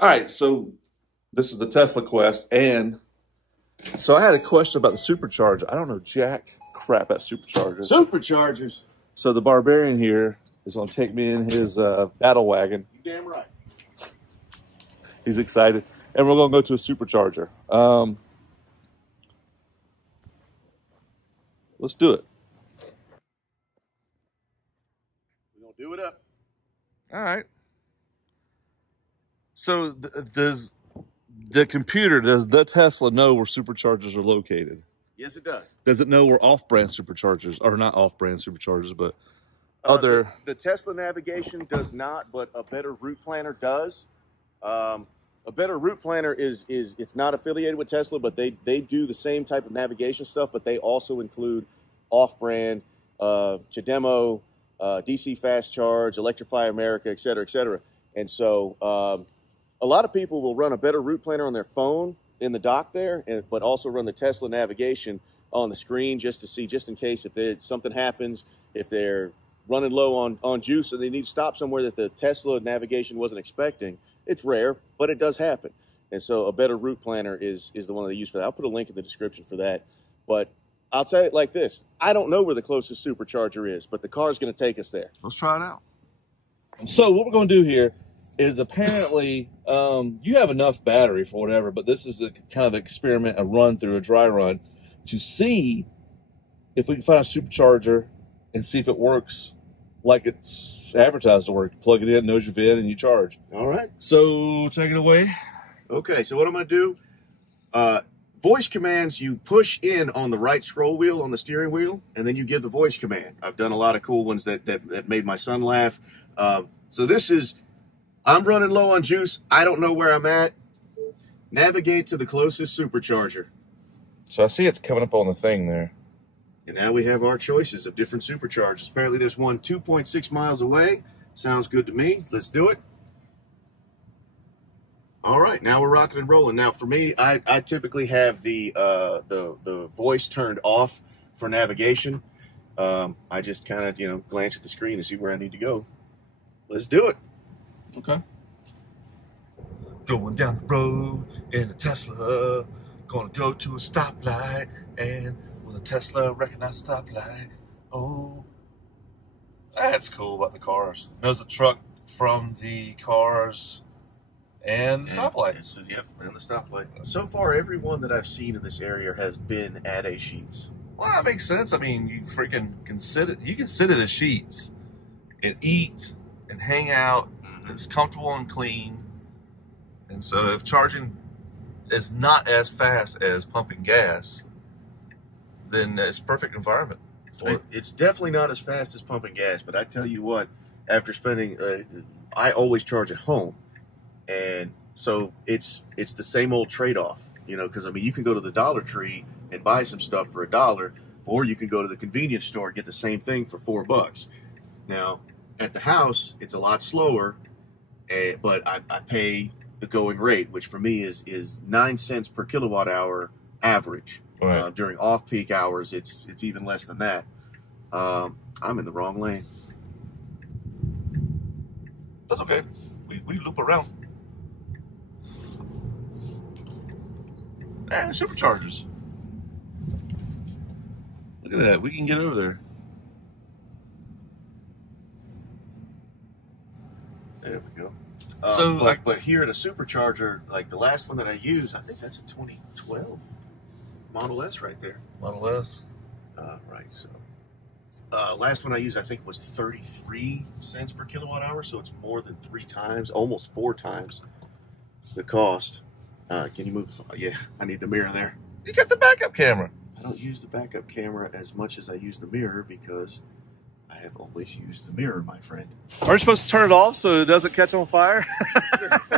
All right, so this is the TeslaQuest, and so I had a question about the Supercharger. I don't know jack crap about Superchargers. Superchargers. So the Barbarian here is going to take me in his battle wagon. You damn right. He's excited, and we're going to go to a Supercharger. Let's do it. We're going to do it up. All right. So does the computer, does the Tesla know where superchargers are located? Yes, it does. Does it know where off-brand superchargers, or not off-brand superchargers, but other? The Tesla navigation does not, but a better route planner does. A better route planner it's not affiliated with Tesla, but they do the same type of navigation stuff, but they also include off-brand, Chademo, DC Fast Charge, Electrify America, et cetera, et cetera. And so a lot of people will run a better route planner on their phone in the dock there, but also run the Tesla navigation on the screen just to see, just in case if something happens, if they're running low on juice and they need to stop somewhere that the Tesla navigation wasn't expecting. It's rare, but it does happen. And so a better route planner is the one they use for that. I'll put a link in the description for that. But I'll say it like this. I don't know where the closest supercharger is, but the car is going to take us there. Let's try it out. So what we're going to do here is apparently you have enough battery for whatever, but this is a kind of experiment, a run through, a dry run, to see if we can find a supercharger and see if it works like it's advertised to work. Plug it in, knows your VIN, and you charge. All right. So take it away. Okay, so what I'm going to do, voice commands, you push in on the right scroll wheel on the steering wheel, and then you give the voice command. I've done a lot of cool ones that made my son laugh. So this is, I'm running low on juice. I don't know where I'm at. Navigate to the closest supercharger. So I see it's coming up on the thing there. And now we have our choices of different superchargers. Apparently there's one 2.6 miles away. Sounds good to me. Let's do it. All right, now we're rocking and rolling. Now for me, I typically have the voice turned off for navigation. I just kind of, glance at the screen to see where I need to go. Let's do it. Okay. Going down the road in a Tesla, gonna go to a stoplight, and will the Tesla recognize the stoplight? Oh, that's cool about the cars. Knows the truck from the cars and the stoplights. Yep, and the stoplight. So far, everyone that I've seen in this area has been at a Sheetz. Well, that makes sense. I mean, you freaking can sit at a Sheetz and eat and hang out. It's comfortable and clean. And so if charging is not as fast as pumping gas, then it's a perfect environment for it. It's definitely not as fast as pumping gas, but I tell you what, after spending, I always charge at home. And so it's the same old trade-off, because I mean, you can go to the Dollar Tree and buy some stuff for $1, or you can go to the convenience store and get the same thing for $4. Now, at the house, it's a lot slower, but I pay the going rate, which for me is 9 cents per kilowatt hour average. Right. During off-peak hours, it's even less than that. I'm in the wrong lane. That's okay. We loop around. And superchargers. Look at that. We can get over there. There we go. But here at a supercharger, like the last one that I used, I think that's a 2012 Model S right there. Model S. Right. So last one I used, I think, was 33 cents per kilowatt hour. So it's more than 3 times, almost 4 times the cost. Can you move? Yeah, I need the mirror there. You got the backup camera. I don't use the backup camera as much as I use the mirror because I have always used the mirror, my friend. Are you supposed to turn it off so it doesn't catch on fire?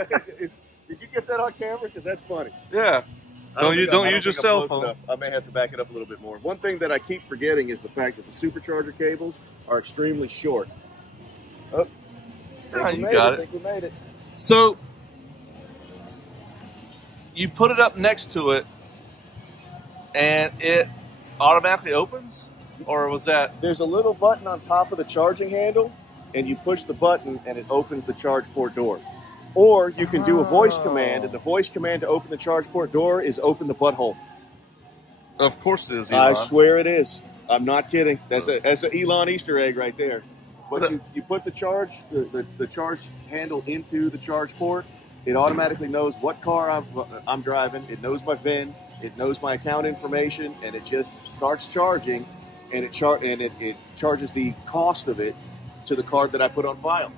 Did you get that on camera? Because that's funny. Yeah. Don't use your cell phone. Enough. I may have to back it up a little bit more. One thing that I keep forgetting is the fact that the supercharger cables are extremely short. Oh, yeah, you got it. I think we made it. So you put it up next to it, and it automatically opens, or was that? There's a little button on top of the charging handle, and you push the button, and it opens the charge port door. Or you can do a voice command, and the voice command to open the charge port door is open the butthole. Of course it is, Elon. I swear it is. I'm not kidding. That's an Elon Easter egg right there. But you put the charge handle into the charge port. It automatically knows what car I'm driving. It knows my VIN. It knows my account information, and it just starts charging, and it charges the cost of it to the card that I put on file.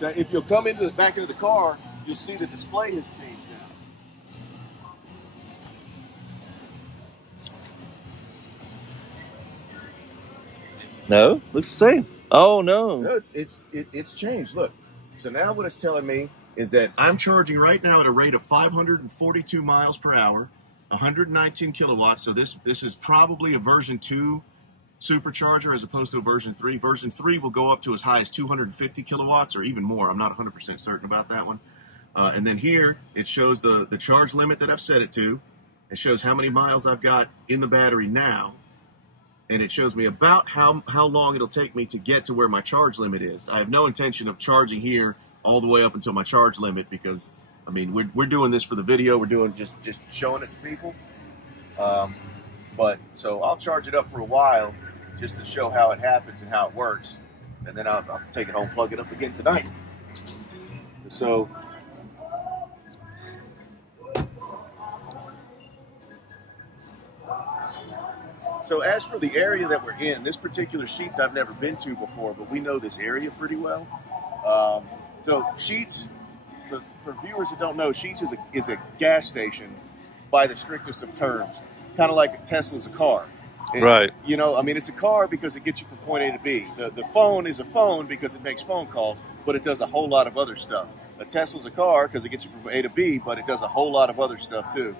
Now, if you'll come back into the car, you'll see the display has changed now. No, looks the same. Oh no, No, it's changed. Look, so now what it's telling me is that I'm charging right now at a rate of 542 miles per hour, 119 kilowatts. So this is probably a version 2 supercharger as opposed to a version 3. Version 3 will go up to as high as 250 kilowatts or even more. I'm not 100% certain about that one. And then here it shows the charge limit that I've set it to. It shows how many miles I've got in the battery now. And it shows me about how long it'll take me to get to where my charge limit is. I have no intention of charging here all the way up until my charge limit because, I mean, we're doing this for the video. We're doing just showing it to people. But so I'll charge it up for a while just to show how it happens and how it works. And then I'll take it home, plug it up again tonight. So as for the area that we're in, this particular Sheetz I've never been to before, but we know this area pretty well. So Sheetz, for viewers that don't know, Sheetz is a gas station by the strictest of terms, kind of like Tesla's a car. And, right. You know, I mean, it's a car because it gets you from point A to B. The phone is a phone because it makes phone calls, but it does a whole lot of other stuff. A Tesla's a car because it gets you from A to B, but it does a whole lot of other stuff too.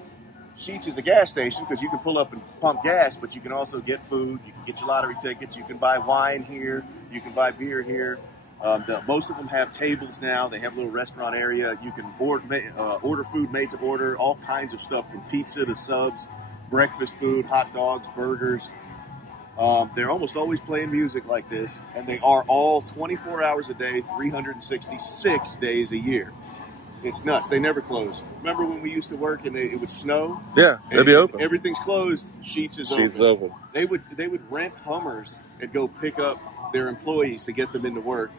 Sheetz is a gas station because you can pull up and pump gas, but you can also get food, you can get your lottery tickets, you can buy wine here, you can buy beer here. Most of them have tables now. They have a little restaurant area. You can order food made to order, all kinds of stuff from pizza to subs, breakfast food, hot dogs, burgers. They're almost always playing music like this, and they are all 24 hours a day, 366 days a year. It's nuts. They never close. Remember when we used to work and it would snow? Yeah, they'd be open. Everything's closed. Sheetz is open. Sheetz open. They would rent Hummers and go pick up their employees to get them into work.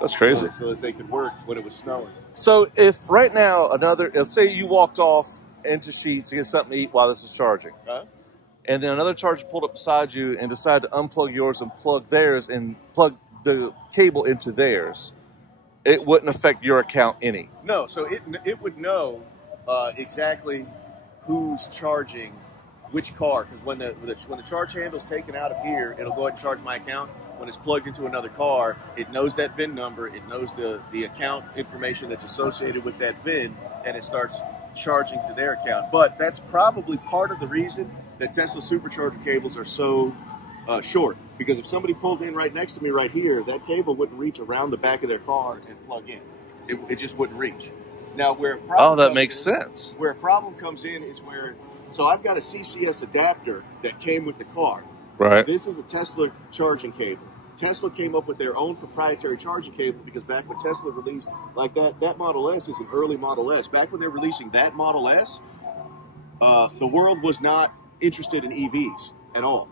That's crazy. So that they could work when it was snowing. So if right now let's say you walked off into Sheetz to get something to eat while this is charging, and then another charger pulled up beside you and decided to unplug yours and plug theirs and plug the cable into theirs, it wouldn't affect your account any. No, so it would know exactly who's charging which car, because when the charge handle's taken out of here, it'll go ahead and charge my account. When it's plugged into another car, it knows that VIN number, it knows the account information that's associated with that VIN, and it starts charging to their account. But that's probably part of the reason that Tesla Supercharger cables are so short, because if somebody pulled in right next to me right here, that cable wouldn't reach around the back of their car and plug in. It just wouldn't reach. Now, where a problem that makes sense. Where a problem comes in is where, so I've got a CCS adapter that came with the car. Right. This is a Tesla charging cable. Tesla came up with their own proprietary charging cable because back when Tesla released, like that Model S is an early Model S. Back when they're releasing that Model S, the world was not interested in EVs at all.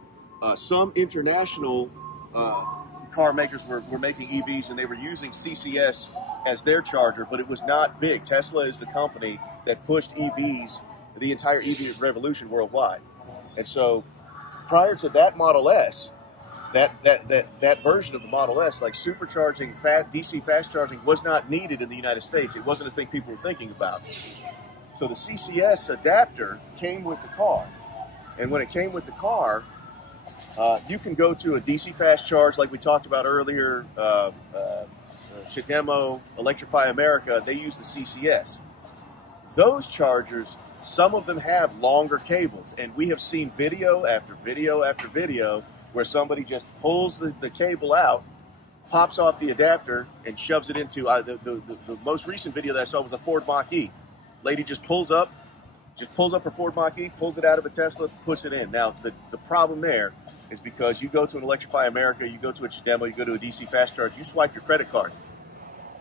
Some international car makers were making EVs, and they were using CCS as their charger, but it was not big. Tesla is the company that pushed EVs, the entire EV revolution worldwide. And so prior to that Model S, that version of the Model S, like supercharging, DC fast charging, was not needed in the United States. It wasn't a thing people were thinking about. So the CCS adapter came with the car. And when it came with the car, you can go to a DC fast charge like we talked about earlier, Shidemo, Electrify America, they use the CCS. Those chargers, some of them have longer cables, and we have seen video after video after video where somebody just pulls the cable out, pops off the adapter, and shoves it into, the most recent video that I saw was a Ford Mach-E. Lady just pulls up her Ford Mach-E, pulls it out of a Tesla, puts it in. Now, the problem there is because you go to an Electrify America, you go to a Shidemo, you go to a DC fast charge, you swipe your credit card.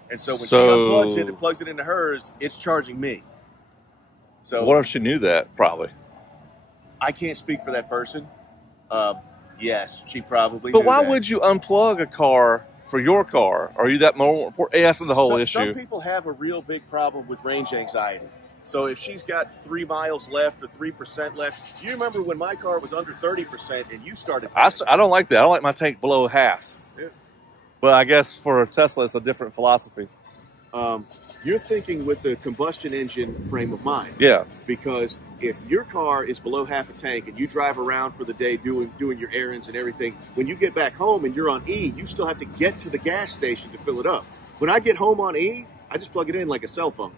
And so when she unplugs it and plugs it into hers, it's charging me. So what if she knew that? Probably. I can't speak for that person. Yes, she probably. But knew why that. would you unplug a car for your car? Are you that more important? That's the whole issue. Some people have a real big problem with range anxiety. So if she's got 3 miles left or 3% left, you remember when my car was under 30% and you started. I don't like that. I like my tank below half. Yeah. But I guess for a Tesla, it's a different philosophy. You're thinking with the combustion engine frame of mind. Yeah. Because if your car is below half a tank and you drive around for the day doing your errands and everything, when you get back home and you're on E, you still have to get to the gas station to fill it up. When I get home on E, I just plug it in like a cell phone.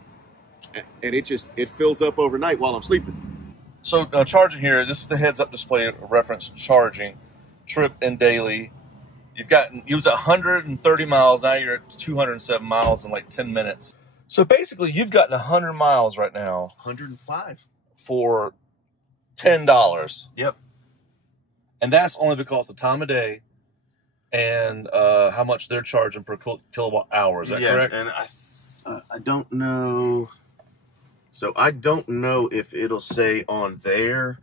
And it fills up overnight while I'm sleeping. So charging here, this is the heads-up display reference charging, trip and daily. You was at 130 miles, now you're at 207 miles in like 10 minutes. So basically, you've gotten 100 miles right now. 105. For $10. Yep. And that's only because of time of day and how much they're charging per kilowatt hour. Is that correct? And I don't know. So I don't know if it'll say on there.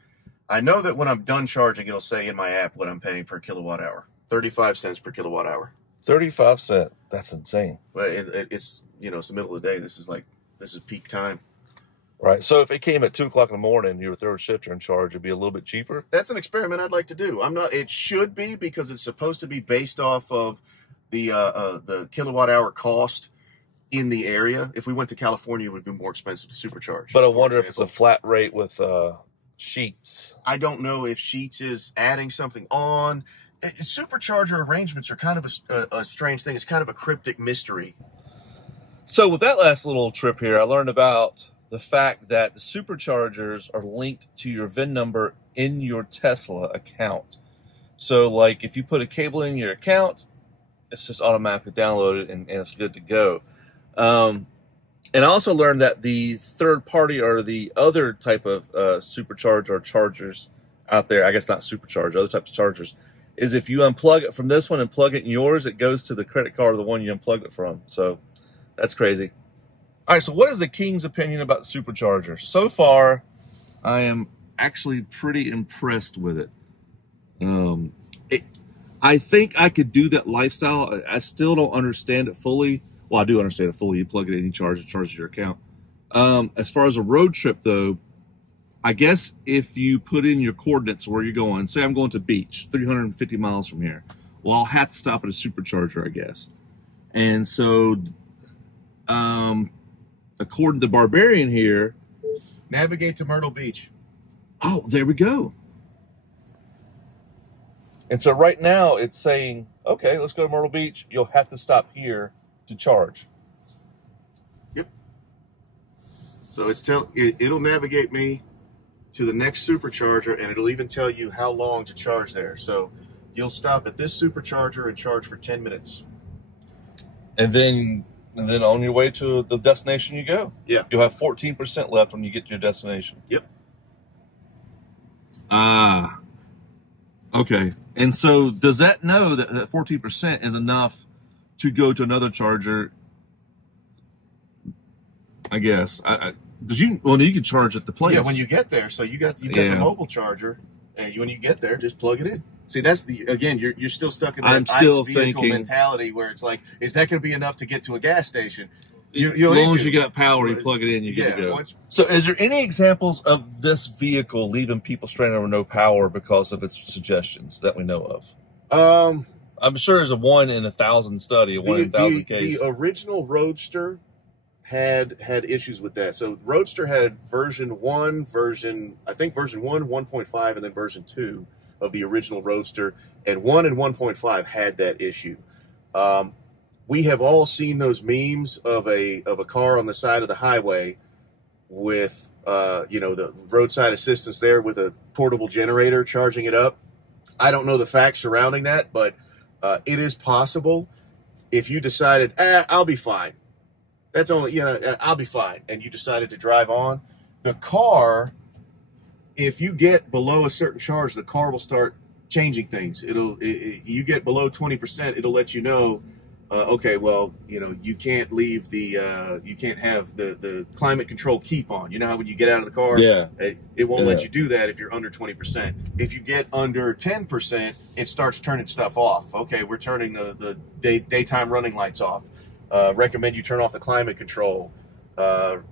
I know that when I'm done charging, it'll say in my app what I'm paying per kilowatt hour. 35 cents per kilowatt hour. 35 cents. That's insane. But it's, it's the middle of the day. This is peak time. Right. So if it came at 2 o'clock in the morning, you were third shifter in charge, it'd be a little bit cheaper. That's an experiment I'd like to do. It should be, because it's supposed to be based off of the kilowatt hour cost in the area. If we went to California, it would be more expensive to supercharge. But I wonder if it's a flat rate with Sheetz. I don't know if Sheetz is adding something on. Supercharger arrangements are kind of a strange thing. It's kind of a cryptic mystery. So with that last little trip here, I learned about the fact that the superchargers are linked to your VIN number in your Tesla account. So like if you put a cable in your account, it's just automatically downloaded and it's good to go. And I also learned that the third party or the other type of supercharger or chargers out there, I guess not supercharger, other types of chargers, is if you unplug it from this one and plug it in yours, it goes to the credit card of the one you unplugged it from. So that's crazy. All right, so what is the King's opinion about the supercharger? So far, I am actually pretty impressed with it. I think I could do that lifestyle. I still don't understand it fully. Well, I do understand it fully. You plug it in, you charge, it charges your account. As far as a road trip, though, I guess if you put in your coordinates where you're going, say I'm going to beach, 350 miles from here. Well, I'll have to stop at a supercharger, I guess. And so, according to Barbarian here, navigate to Myrtle Beach. Oh, there we go. And so right now it's saying, okay, let's go to Myrtle Beach. You'll have to stop here to charge. Yep. So it'll navigate me to the next supercharger, and it'll even tell you how long to charge there. So you'll stop at this supercharger and charge for 10 minutes. And then on your way to the destination you go. Yeah. You'll have 14% left when you get to your destination. Yep. Okay. And so does that know that 14% is enough to go to another charger? I guess. You can charge at the place. Yeah, when you get there. So you got the mobile charger, and when you get there, just plug it in. See, that's you're still stuck in that ICE vehicle mentality where it's like, is that going to be enough to get to a gas station? As long as you got power, you plug it in, you get to go. So is there any examples of this vehicle leaving people stranded with no power because of its suggestions that we know of? I'm sure there's a 1 in 1,000 study, a 1 in 1,000 case. The original Roadster had issues with that. So Roadster had version 1, version 1.5, and then version 2 of the original Roadster, and 1 and 1.5 had that issue. We have all seen those memes of a car on the side of the highway with the roadside assistance there with a portable generator charging it up. I don't know the facts surrounding that, but it is possible if you decided, I'll be fine. That's only, I'll be fine. And you decided to drive on. The car, if you get below a certain charge, the car will start changing things. You get below 20%, it'll let you know, Okay, well, you can't leave you can't have the climate control keep on. You know how when you get out of the car, Yeah. it won't let you do that if you're under 20%. If you get under 10%, it starts turning stuff off. Okay, we're turning the daytime running lights off. Recommend you turn off the climate control.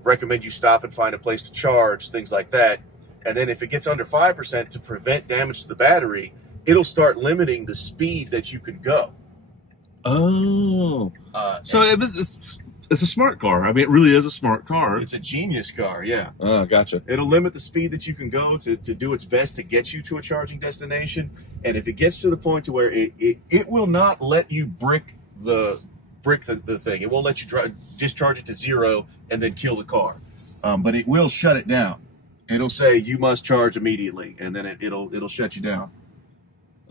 Recommend you stop and find a place to charge, things like that. And then if it gets under 5%, to prevent damage to the battery, it'll start limiting the speed that you can go. Oh, so it's a smart car. I mean, it really is a smart car. It's a genius car, yeah. Oh, gotcha. It'll limit the speed that you can go to do its best to get you to a charging destination. And if it gets to the point to where it will not let you brick the thing. It won't let you discharge it to 0 and then kill the car. But it will shut it down. It'll say you must charge immediately, and then it'll shut you down.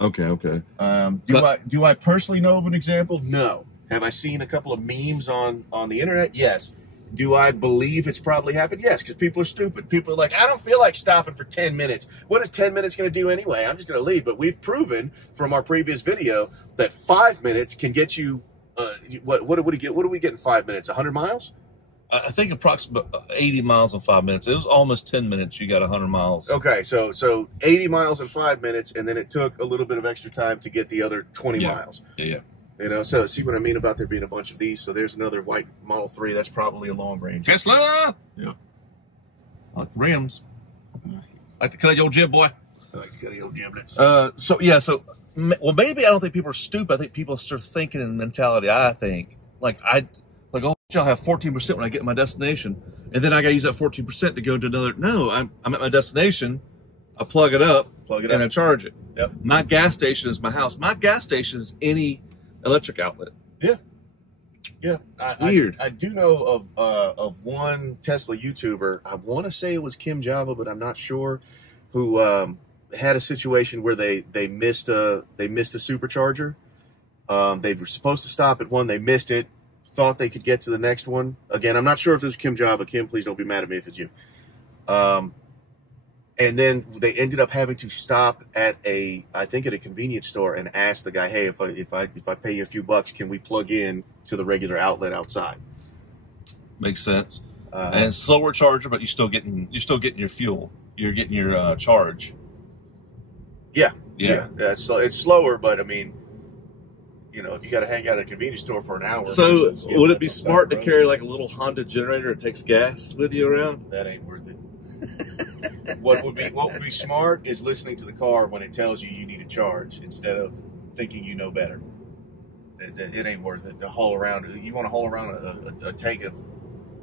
Okay. Do I personally know of an example? No. Have I seen a couple of memes on the internet? Yes. Do I believe it's probably happened? Yes, because people are stupid. People are like, I don't feel like stopping for 10 minutes. What is 10 minutes going to do anyway? I'm just going to leave. But we've proven from our previous video that 5 minutes can get you, what do we get in 5 minutes? 100 miles? I think approximately 80 miles in 5 minutes. It was almost 10 minutes. You got 100 miles. Okay, so 80 miles in 5 minutes, and then it took a little bit of extra time to get the other 20 miles. Yeah. So see what I mean about there being a bunch of these? So there's another white Model 3. That's probably a long range. Tesla! Yeah. I like the rims. I like to cut your jib, boy. I like to cut your giblets. Well, maybe I don't think people are stupid. I think people start thinking in mentality. I think. Oh, I'll have 14% when I get to my destination. And then I got to use that 14% to go to another. No, I'm at my destination. I plug it up, and I charge it. Yep. My gas station is my house. My gas station is any electric outlet. Yeah. It's weird. I do know of one Tesla YouTuber. I want to say it was Kim Java, but I'm not sure. Who had a situation where they missed a supercharger. They were supposed to stop at one. They missed it. Thought they could get to the next one. Again, I'm not sure if it was Kim Java. Kim, please don't be mad at me if it's you. And then they ended up having to stop at a convenience store and ask the guy, hey, if I pay you a few bucks, can we plug in to the regular outlet outside? Makes sense. And slower charger, but you're still getting your fuel. You're getting your charge. Yeah. So it's slower, but I mean, if you got to hang out at a convenience store for an hour. So would it be smart to carry like a little Honda generator that takes gas with you around? That ain't worth it. What would be smart is listening to the car when it tells you need to charge instead of thinking you know better. It ain't worth it to haul around. You want to haul around a tank of,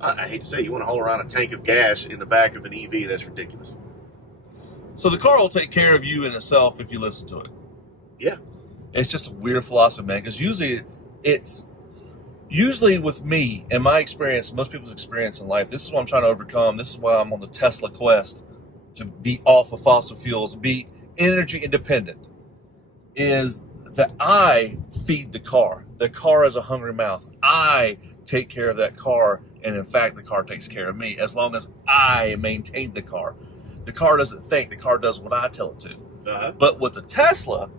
I hate to say, you want to haul around a tank of gas in the back of an EV. That's ridiculous. So the car will take care of you in itself if you listen to it. Yeah. It's just a weird philosophy, man, because usually with me, in my experience, most people's experience in life, this is what I'm trying to overcome. This is why I'm on the TeslaQuest, to be off of fossil fuels, be energy independent, is that I feed the car. The car is a hungry mouth. I take care of that car, and in fact, the car takes care of me as long as I maintain the car. The car doesn't think. The car does what I tell it to. Uh-huh. But with the Tesla,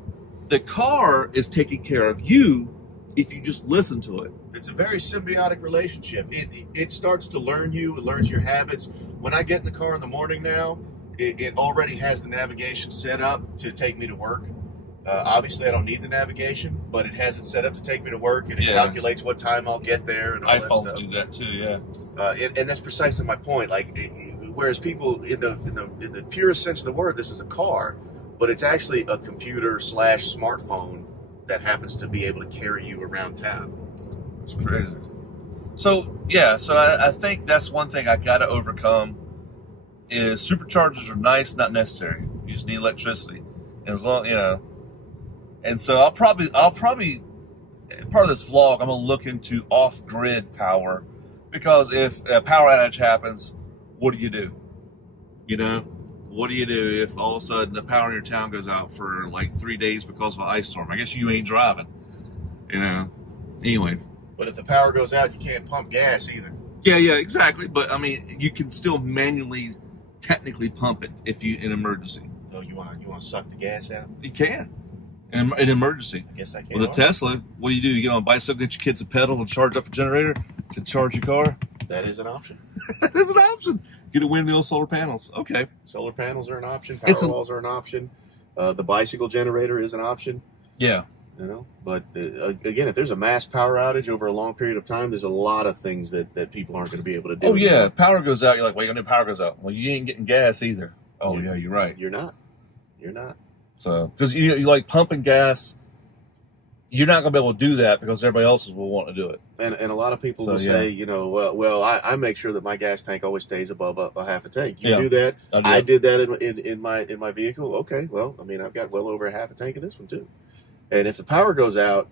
the car is taking care of you if you just listen to it. It's a very symbiotic relationship. It starts to learn you. It learns your habits. When I get in the car in the morning now, it already has the navigation set up to take me to work. Obviously, I don't need the navigation, but it has it set up to take me to work, and it calculates what time I'll get there. And all iPhones that stuff. do that too, yeah. And that's precisely my point. Like, whereas people in the purest sense of the word, this is a car, but it's actually a computer / smartphone that happens to be able to carry you around town. It's crazy. So I think that's one thing I got to overcome. Is superchargers are nice, not necessary. You just need electricity, and as long And so I'll probably part of this vlog, I'm gonna look into off-grid power, because if a power outage happens, what do you do? What do you do if all of a sudden the power in your town goes out for like 3 days because of an ice storm? I guess you ain't driving. Anyway. But if the power goes out, you can't pump gas either. Yeah, exactly. But I mean, you can still manually, technically pump it if you in emergency. Oh, you want to suck the gas out? You can. in an emergency. I guess I can't. With a Tesla, what do? You get on a bicycle, get your kids a pedal, and charge up a generator to charge your car. That is an option. That is an option. Get a windmill, solar panels. Okay. Solar panels are an option. Power walls are an option. The bicycle generator is an option. Yeah. You know, but again, if there's a mass power outage over a long period of time, there's a lot of things that people aren't going to be able to do. Oh yeah, power goes out. You're like, well, you're gonna do power goes out. Well, you ain't getting gas either. Oh yeah, you're right. You're not. You're not. So because you like pumping gas, you're not gonna be able to do that because everybody else will want to do it. And a lot of people will say, you know, well, I make sure that my gas tank always stays above a half a tank. You do that. I did that in my vehicle. Okay, well, I mean, I've got well over a half a tank in this one too. And if the power goes out,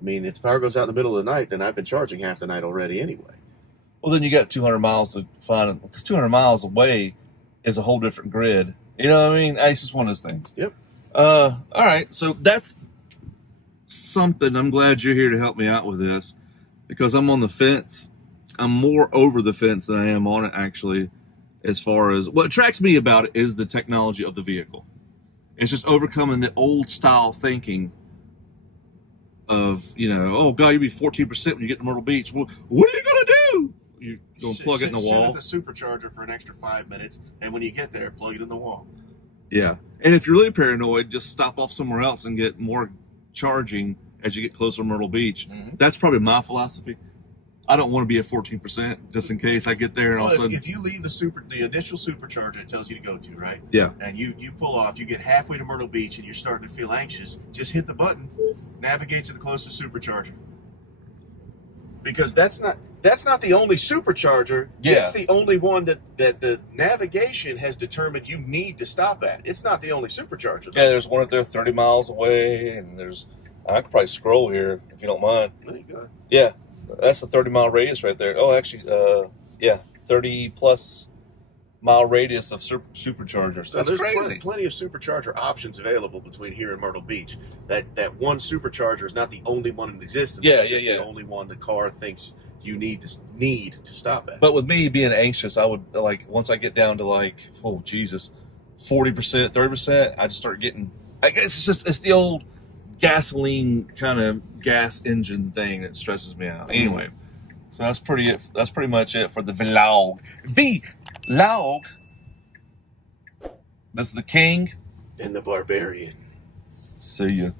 I mean, if the power goes out in the middle of the night, then I've been charging half the night already anyway. Well, then you got 200 miles to find it, because 200 miles away is a whole different grid. You know what I mean? It's just one of those things. Yep. All right. So that's something. I'm glad you're here to help me out with this, because I'm on the fence. I'm more over the fence than I am on it, actually, as far as what attracts me about it is the technology of the vehicle. It's just overcoming the old style thinking of, you know, oh God, you'll be 14% when you get to Myrtle Beach. Well, what are you going to do? You're going to plug it in the wall. Sit at the supercharger for an extra 5 minutes, and when you get there, plug it in the wall. Yeah. And if you're really paranoid, just stop off somewhere else and get more charging as you get closer to Myrtle Beach. Mm-hmm. That's probably my philosophy. I don't want to be at 14% just in case I get there and all of a sudden. If you leave the initial supercharger it tells you to go to, right? Yeah. And you pull off, you get halfway to Myrtle Beach and you're starting to feel anxious, just hit the button, navigate to the closest supercharger. Because that's not the only supercharger. Yeah. It's the only one that the navigation has determined you need to stop at. It's not the only supercharger, though. Yeah, there's one up there 30 miles away, and I could probably scroll here if you don't mind. There you go. Yeah. That's a 30-mile radius right there. Oh, actually, yeah, 30-plus mile radius of superchargers. So there's plenty of supercharger options available between here and Myrtle Beach. That one supercharger is not the only one in existence. It's just the only one the car thinks you need to stop at. But with me being anxious, I would, like, once I get down to, like, oh, Jesus, 40%, 30%, I just start getting, I guess it's the old gasoline kind of gas engine thing that stresses me out. Anyway, so that's pretty much it for the vlog. This is the King and the Barbarian. See ya.